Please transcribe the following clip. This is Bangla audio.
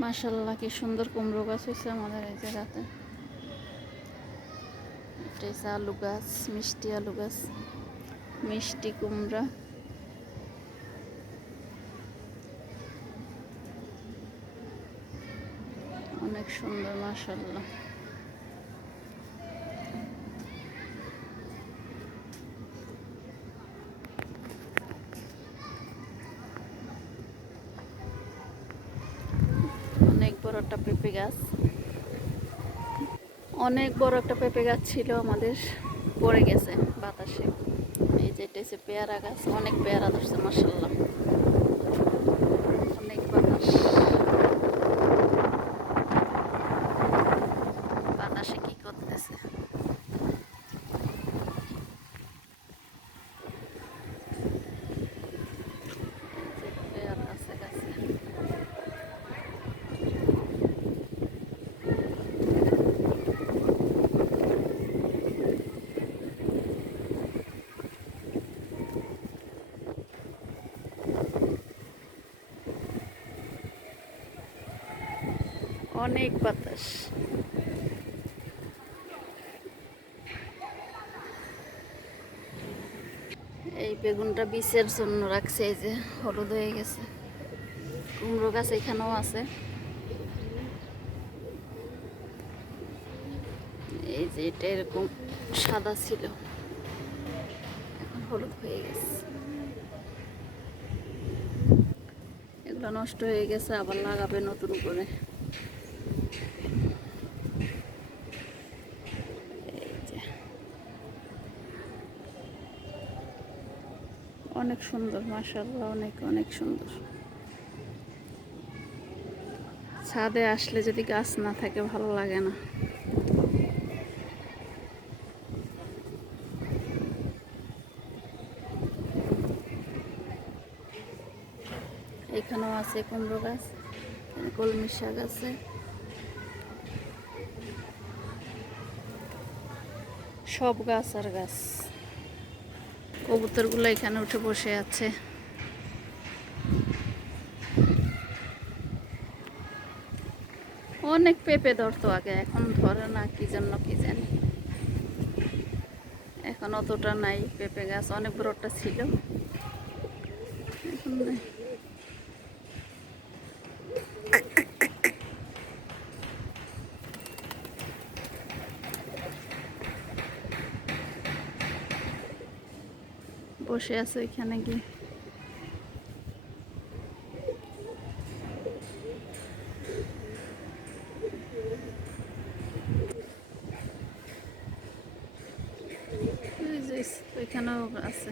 মাশাল্লাহ কি সুন্দর কুমড়ো গাছ হয়েছে আমাদের এই জায়গাতে। আলু গাছ, মিষ্টি আলু গাছ, মিষ্টি কুমড়া। অনেক সুন্দর মাশাল্লাহ অনেক বড় একটা পেঁপে গাছ। অনেক বড় একটা পেঁপে গাছ ছিল আমাদের, পড়ে গেছে বাতাসে। এই যে এটা হচ্ছে পেয়ারা গাছ, অনেক পেয়ারা ধরছে মাসাল্লাহ অনেক বাতাস বাতাসে কি করতেছে এই যে পেয়ারা আছে গাছে অনেক বাতাস। এই বেগুনটা বিষের জন্য রাখছে, এই যে হলুদ হয়ে গেছে। কুমড়ো গাছ এখানেও আছে। এই যে এটা এরকম সাদা ছিল। এখন হলুদ হয়ে গেছে। এগুলো নষ্ট হয়ে গেছে, আবার লাগাবে নতুন করে। অনেক সুন্দর মাসাল্লাহ অনেক অনেক সুন্দর। ছাদে আসলে যদি গাছ না থাকে, ভালো লাগে না। এখানেও আছে কুমড়ো গাছ, কলমি শাক আছে। সব গাছ আর গাছ। কবুতরগুলো এখানে উঠে বসে আছে। অনেক পেঁপে ধরতো আগে, এখন ধরে না, কি জন্য কি জানি। এখন অতটা নাই পেঁপে গাছ, অনেক বড়টা ছিল। এখন বসে আছে ওইখানে গিয়ে। ওইখানেও আছে।